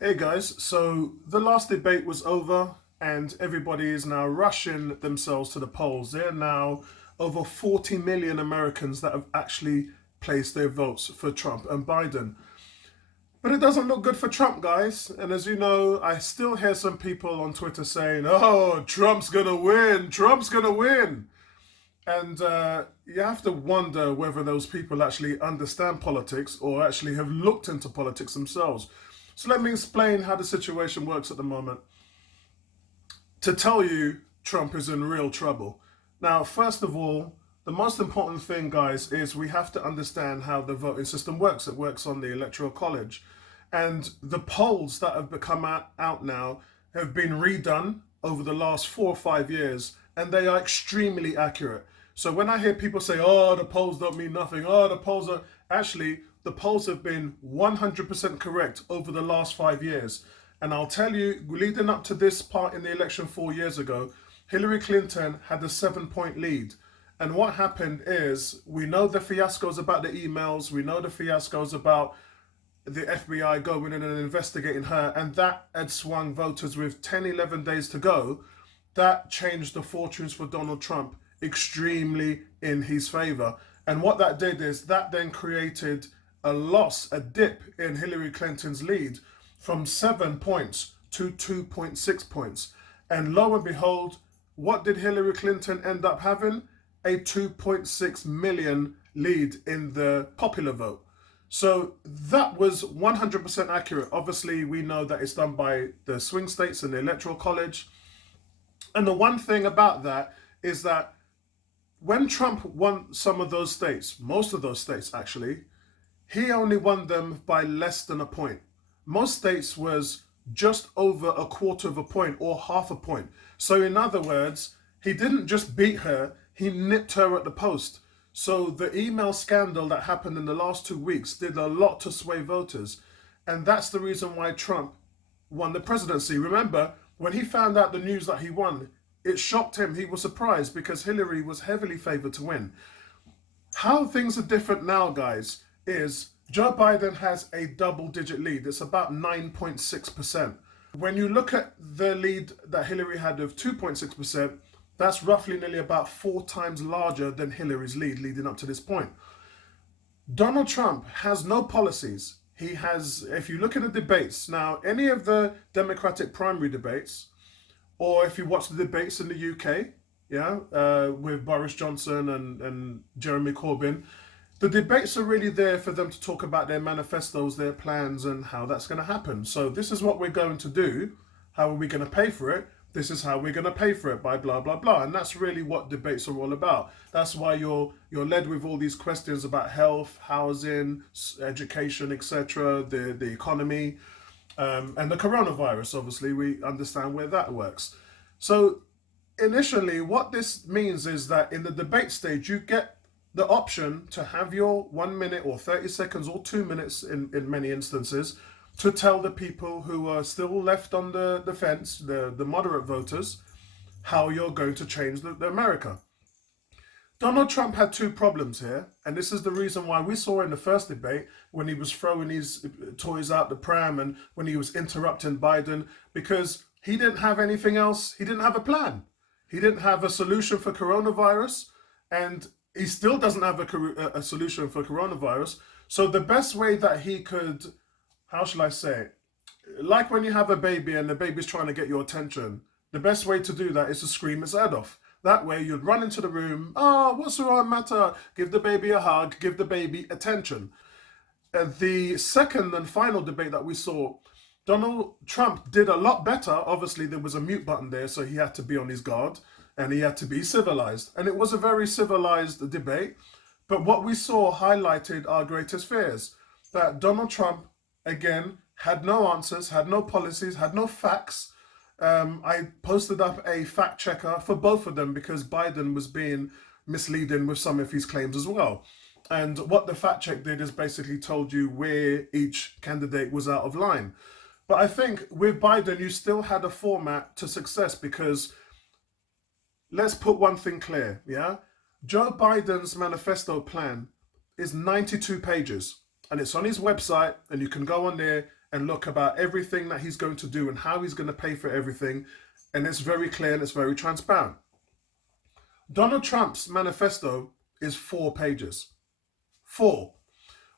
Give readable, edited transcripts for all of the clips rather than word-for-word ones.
Hey guys, so the last debate was over and everybody is now rushing themselves to the polls. There are now over 40 million Americans that have actually placed their votes for Trump and Biden. But it doesn't look good for Trump, guys. And as you know, I still hear some people on Twitter saying, oh, Trump's gonna win, Trump's gonna win. And you have to wonder whether those people actually understand politics or actually have looked into politics themselves. So let me explain how the situation works at the moment to tell you Trump is in real trouble. Now, first of all, the most important thing, guys, is we have to understand how the voting system works. It works on the Electoral College. And the polls that have become out now have been redone over the last 4 or 5 years, and they are extremely accurate. So when I hear people say, oh, the polls don't mean nothing, oh, the polls are actually, the polls have been 100% correct over the last 5 years. And I'll tell you, leading up to this part in the election 4 years ago, Hillary Clinton had a 7 point lead. And what happened is, we know the fiascos about the emails, we know the fiascos about the FBI going in and investigating her, and that had swung voters with 10, 11 days to go. That changed the fortunes for Donald Trump extremely in his favor. And what that did is that then created a loss, a dip in Hillary Clinton's lead from 7 points to 2.6 points. And lo and behold, what did Hillary Clinton end up having? A 2.6 million lead in the popular vote. So that was 100% accurate. Obviously, we know that it's done by the swing states and the Electoral College. And the one thing about that is that when Trump won some of those states, most of those states actually, he only won them by less than a point. Most states was just over a quarter of a point or half a point. So in other words, he didn't just beat her, he nipped her at the post. So the email scandal that happened in the last 2 weeks did a lot to sway voters. And that's the reason why Trump won the presidency. Remember, when he found out the news that he won, it shocked him. He was surprised because Hillary was heavily favored to win. How things are different now, guys, is Joe Biden has a double digit lead. It's about 9.6%. When you look at the lead that Hillary had of 2.6%, that's roughly nearly about 4 times larger than Hillary's lead leading up to this point. Donald Trump has no policies. He has, if you look at the debates, now, any of the Democratic primary debates, or if you watch the debates in the UK, yeah, with Boris Johnson and Jeremy Corbyn, the debates are really there for them to talk about their manifestos, their plans, and how that's going to happen. So this is what we're going to do. How are we going to pay for it? This is how we're going to pay for it by blah blah blah. And that's really what debates are all about. That's why you're led with all these questions about health, housing, education, etc., the economy, and the coronavirus. Obviously, we understand where that works. So initially, what this means is that in the debate stage, you get the option to have your 1 minute or 30 seconds or 2 minutes in many instances to tell the people who are still left on the fence, the moderate voters, how you're going to change the America. Donald Trump had two problems here, and this is the reason why we saw in the first debate when he was throwing his toys out the pram and when he was interrupting Biden, because he didn't have anything else. He didn't have a plan. He didn't have a solution for coronavirus, and he still doesn't have a solution for coronavirus. So the best way that he could, how shall I say it? Like when you have a baby and the baby's trying to get your attention, the best way to do that is to scream its head off. That way you'd run into the room, oh, what's the wrong matter? Give the baby a hug, give the baby attention. The second and final debate that we saw, Donald Trump did a lot better. Obviously, there was a mute button there, so he had to be on his guard and he had to be civilized. And it was a very civilized debate. But what we saw highlighted our greatest fears, that Donald Trump, again, had no answers, had no policies, had no facts. I posted up a fact checker for both of them because Biden was being misleading with some of his claims as well. And what the fact check did is basically told you where each candidate was out of line. But I think with Biden, you still had a format to success because let's put one thing clear, yeah? Joe Biden's manifesto plan is 92 pages and it's on his website and you can go on there and look about everything that he's going to do and how he's going to pay for everything. And it's very clear and it's very transparent. Donald Trump's manifesto is 4 pages. 4.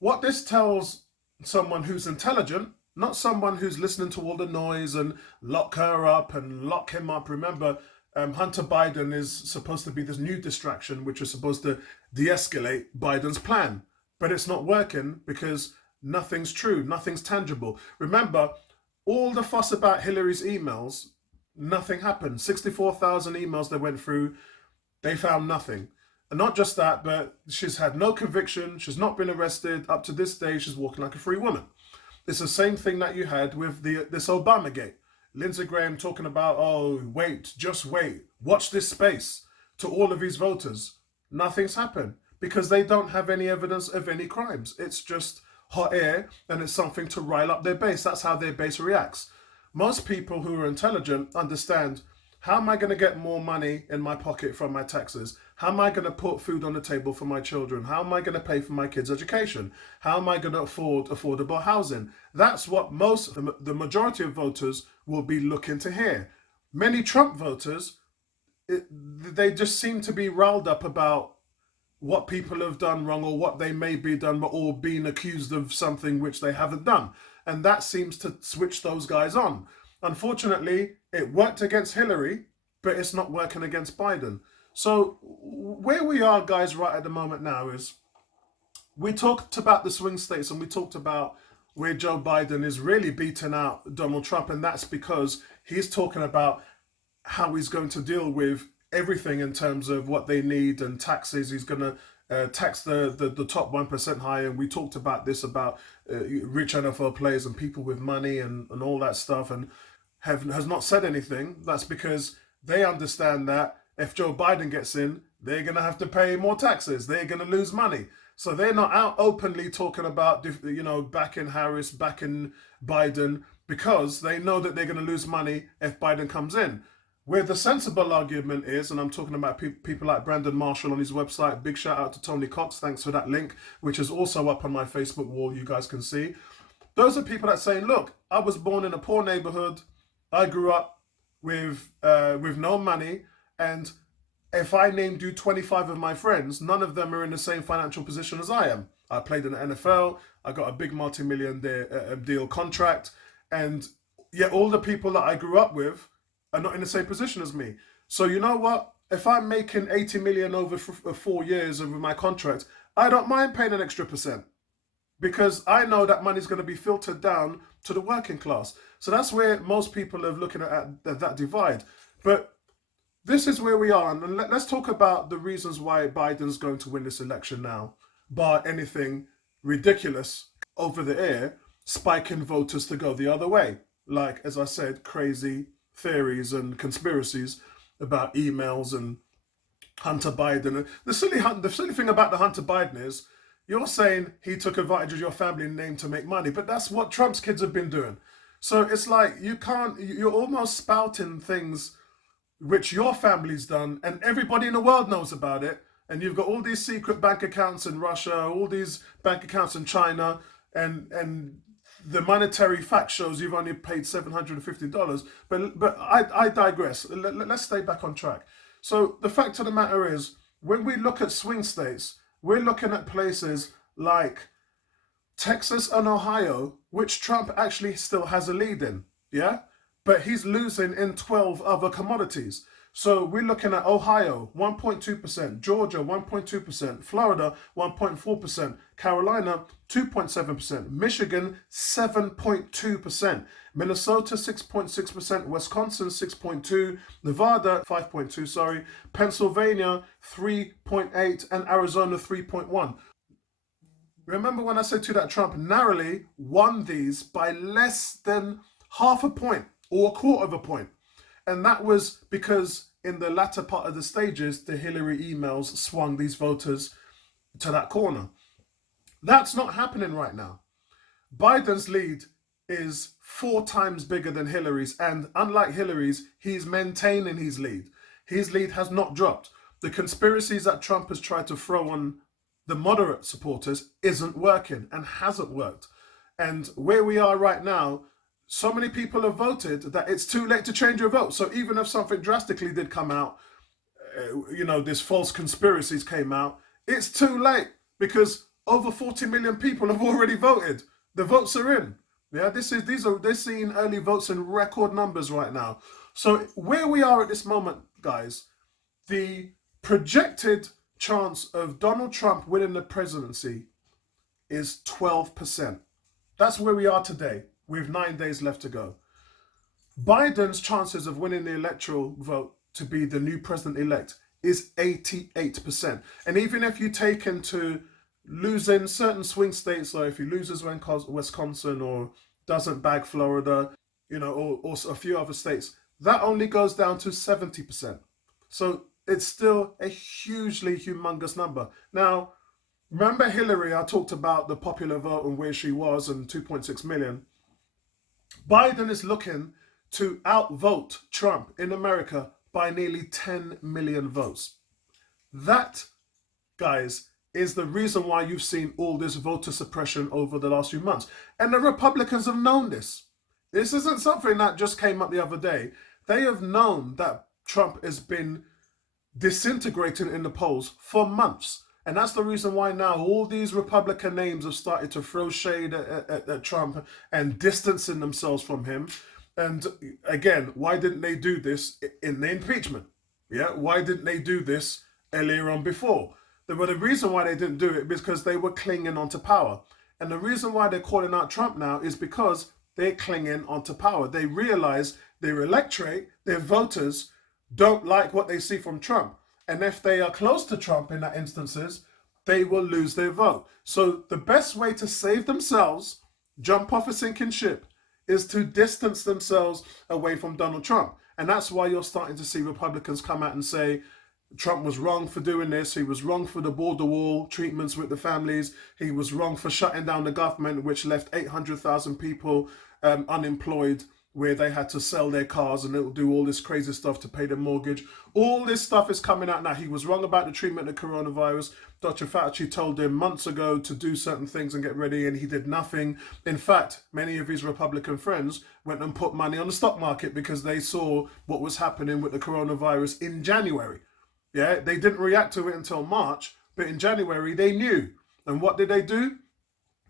What this tells someone who's intelligent, not someone who's listening to all the noise and lock her up and lock him up. Remember, Hunter Biden is supposed to be this new distraction, which is supposed to de-escalate Biden's plan. But it's not working because nothing's true, nothing's tangible. Remember, all the fuss about Hillary's emails, nothing happened. 64,000 emails they went through, they found nothing. And not just that, but she's had no conviction, she's not been arrested. Up to this day, she's walking like a free woman. It's the same thing that you had with this Obamagate. Lindsey Graham talking about, oh, wait, just wait, watch this space, to all of his voters. Nothing's happened because they don't have any evidence of any crimes. It's just hot air and it's something to rile up their base. That's how their base reacts. Most people who are intelligent understand, how am I going to get more money in my pocket from my taxes? How am I going to put food on the table for my children? How am I going to pay for my kids' education? How am I going to afford affordable housing? That's what the majority of voters will be looking to hear. Many Trump voters, they just seem to be riled up about what people have done wrong or what they may be done or being accused of something which they haven't done. And that seems to switch those guys on. Unfortunately, it worked against Hillary, but it's not working against Biden. So where we are, guys, right at the moment now is, we talked about the swing states and we talked about where Joe Biden is really beating out Donald Trump. And that's because he's talking about how he's going to deal with everything in terms of what they need and taxes. He's going to tax the top 1% higher. And we talked about this, about rich NFL players and people with money and all that stuff, and has not said anything. That's because they understand that if Joe Biden gets in, they're going to have to pay more taxes. They're going to lose money. So they're not out openly talking about, backing Harris, backing Biden, because they know that they're going to lose money if Biden comes in. Where the sensible argument is, and I'm talking about people like Brandon Marshall on his website, big shout out to Tony Cox, thanks for that link, which is also up on my Facebook wall, you guys can see. Those are people that say, look, I was born in a poor neighborhood, I grew up with no money, and if I named you 25 of my friends, none of them are in the same financial position as I am. I played in the NFL, I got a big multi-million deal contract, and yet all the people that I grew up with are not in the same position as me. So you know what? If I'm making 80 million over 4 years over my contract, I don't mind paying an extra %, because I know that money's going to be filtered down to the working class. So that's where most people are looking at that divide. But this is where we are. And let's talk about the reasons why Biden's going to win this election now, bar anything ridiculous over the air, spiking voters to go the other way. Like, as I said, crazy theories and conspiracies about emails and Hunter Biden. The silly thing about the Hunter Biden is, you're saying he took advantage of your family name to make money, but that's what Trump's kids have been doing. So it's like, you're almost spouting things which your family's done and everybody in the world knows about it. And you've got all these secret bank accounts in Russia, all these bank accounts in China, and the monetary fact shows you've only paid $750. But I digress. Let's stay back on track. So the fact of the matter is, when we look at swing states, we're looking at places like Texas and Ohio, which Trump actually still has a lead in, yeah? But he's losing in 12 other commodities. So we're looking at Ohio, 1.2%, Georgia, 1.2%, Florida, 1.4%, Carolina, 2.7%, Michigan, 7.2%, Minnesota, 6.6%, Wisconsin, 6.2%, Nevada, 5.2%, sorry, Pennsylvania, 3.8%, and Arizona, 3.1%. Remember when I said to you that Trump narrowly won these by less than half a point or a quarter of a point? And that was because in the latter part of the stages, the Hillary emails swung these voters to that corner. That's not happening right now. Biden's lead is 4 times bigger than Hillary's, and unlike Hillary's, he's maintaining his lead. His lead has not dropped. The conspiracies that Trump has tried to throw on the moderate supporters isn't working and hasn't worked. And where we are right now, so many people have voted that it's too late to change your vote. So even if something drastically did come out, this false conspiracies came out, it's too late because over 40 million people have already voted. The votes are in. Yeah, they're seeing early votes in record numbers right now. So where we are at this moment, guys, the projected chance of Donald Trump winning the presidency is 12%. That's where we are today, with 9 days left to go. Biden's chances of winning the electoral vote to be the new president-elect is 88%. And even if you take into losing certain swing states, like if he loses Wisconsin or doesn't bag Florida, or a few other states, that only goes down to 70%. So it's still a hugely humongous number. Now, remember Hillary, I talked about the popular vote and where she was and 2.6 million. Biden is looking to outvote Trump in America by nearly 10 million votes. That, guys, is the reason why you've seen all this voter suppression over the last few months. And the Republicans have known this. This isn't something that just came up the other day. They have known that Trump has been disintegrating in the polls for months. And that's the reason why now all these Republican names have started to throw shade at Trump and distancing themselves from him. And again, why didn't they do this in the impeachment? Yeah, why didn't they do this earlier on before? The reason why they didn't do it is because they were clinging onto power. And the reason why they're calling out Trump now is because they're clinging onto power. They realize their electorate, their voters, don't like what they see from Trump. And if they are close to Trump in that instances, they will lose their vote. So the best way to save themselves, jump off a sinking ship, is to distance themselves away from Donald Trump. And that's why you're starting to see Republicans come out and say, Trump was wrong for doing this. He was wrong for the border wall treatments with the families. He was wrong for shutting down the government, which left 800,000 people unemployed, where they had to sell their cars and it'll do all this crazy stuff to pay the mortgage. All this stuff is coming out now. He was wrong about the treatment of coronavirus. Dr. Fauci told him months ago to do certain things and get ready, and he did nothing. In fact, many of his Republican friends went and put money on the stock market because they saw what was happening with the coronavirus in January. Yeah, they didn't react to it until March, but in January they knew. And what did they do?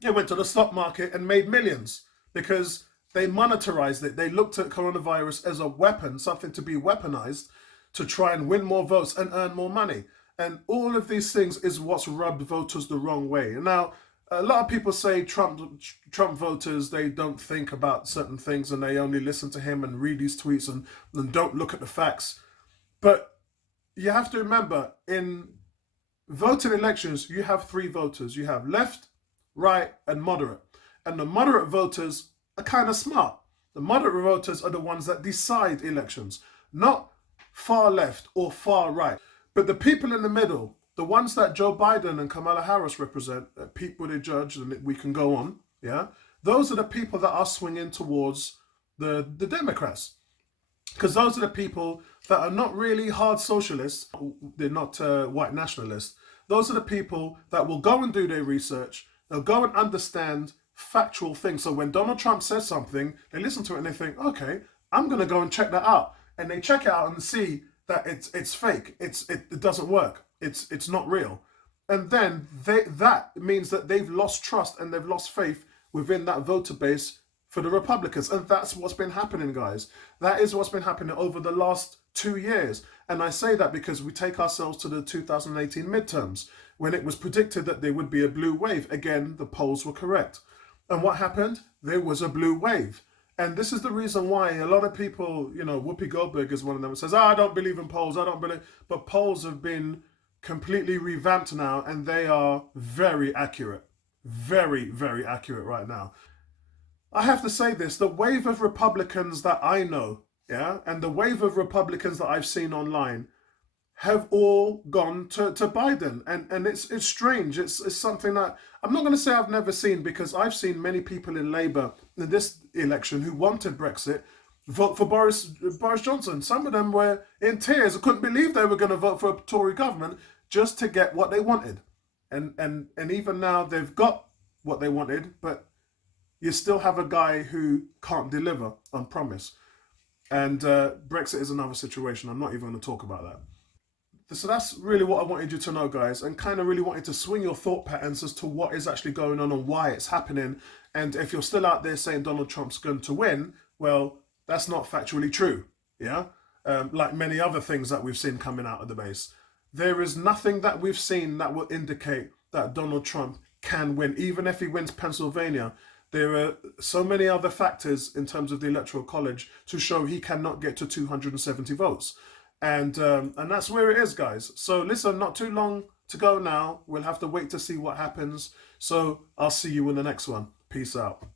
They went to the stock market and made millions because they monetarized it. They looked at coronavirus as a weapon, something to be weaponized to try and win more votes and earn more money. And all of these things is what's rubbed voters the wrong way. Now, a lot of people say Trump voters, they don't think about certain things and they only listen to him and read his tweets and don't look at the facts. But you have to remember, in voting elections, you have three voters. You have left, right, and moderate. And the moderate voters are kind of smart. The moderate voters are the ones that decide elections, not far left or far right. But the people in the middle, the ones that Joe Biden and Kamala Harris represent, Pete Buttigieg, and we can go on, yeah? Those are the people that are swinging towards the Democrats. Because those are the people that are not really hard socialists, they're not white nationalists. Those are the people that will go and do their research, they'll go and understand factual things. So when Donald Trump says something, they listen to it and they think, okay, I'm going to go and check that out. And they check it out and see that it's fake, it doesn't work, it's not real. And then that means that they've lost trust and they've lost faith within that voter base for the Republicans. And that's what's been happening, guys. That is what's been happening over the last 2 years. And I say that because we take ourselves to the 2018 midterms, when it was predicted that there would be a blue wave. Again, the polls were correct. And what happened? There was a blue wave. And this is the reason why a lot of people, Whoopi Goldberg is one of them, says, I don't believe in polls, I don't believe. But polls have been completely revamped now, and they are very accurate. Very, very accurate right now. I have to say this, the wave of Republicans that I know, yeah, and the wave of Republicans that I've seen online have all gone to Biden. And it's strange. It's something that I'm not going to say I've never seen, because I've seen many people in Labour in this election who wanted Brexit vote for Boris Johnson. Some of them were in tears. I couldn't believe they were going to vote for a Tory government just to get what they wanted. And even now they've got what they wanted, but you still have a guy who can't deliver on promise. And Brexit is another situation. I'm not even going to talk about that. So that's really what I wanted you to know, guys, and kind of really wanted to swing your thought patterns as to what is actually going on and why it's happening. And if you're still out there saying Donald Trump's going to win, well, that's not factually true. Yeah, like many other things that we've seen coming out of the base, there is nothing that we've seen that will indicate that Donald Trump can win, even if he wins Pennsylvania. There are so many other factors in terms of the Electoral College to show he cannot get to 270 votes. And that's where it is, guys. So listen, not too long to go now. We'll have to wait to see what happens. So I'll see you in the next one. Peace out.